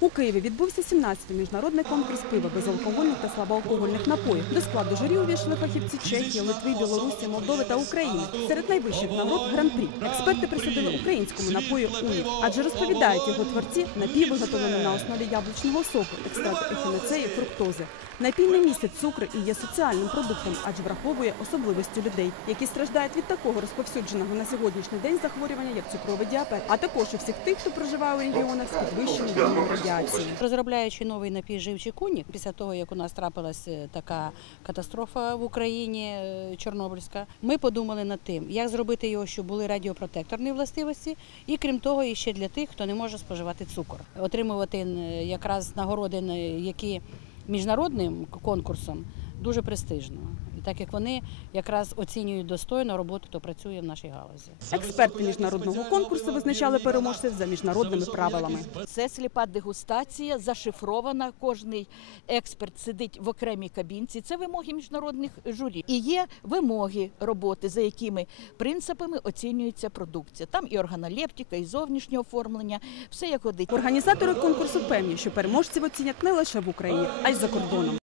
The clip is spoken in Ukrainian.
У Києві відбувся 17-й міжнародний конкурс пива безалкогольних та слабоалкогольних напоїв. До складу журі увійшли фахівці Чехії, Литви, Білорусі, Молдови та України. Серед найвищих нагород гран-прі. Експерти присудили українському напою «Унік». адже розповідають його творці напій виготовлений на основі яблучного соку, екстракту ехінацеї, фруктози. Напій не містить цукри і є соціальним продуктом, адже враховує особливості людей, які страждають від такого розповсюдженого на сьогоднішній день захворювання, як цукровий діабет, а також у всіх тих, хто проживає у регіонах з підвищеним рівнем радіації. Розробляючи новий напій живчий кунік, після того як у нас трапилась е, така катастрофа в Україні е, Чорнобильська, ми подумали над тим, як зробити його, щоб були радіопротекторні властивості, і крім того, і ще для тих, хто не може споживати цукор, отримувати е, якраз нагороди, які міжнародним конкурсом дуже престижно. Так як вони якраз оцінюють достойно роботу, хто працює в нашій галузі. Експерти міжнародного конкурсу визначали переможців за міжнародними правилами. Це сліпа дегустація, зашифрована. Кожний експерт сидить в окремій кабінці. Це вимоги міжнародних журі. І є вимоги роботи, за якими принципами оцінюється продукція. Там і органолептика, і зовнішнє оформлення, все як годить. Організатори конкурсу певні, що переможців оцінять не лише в Україні, а й за кордоном.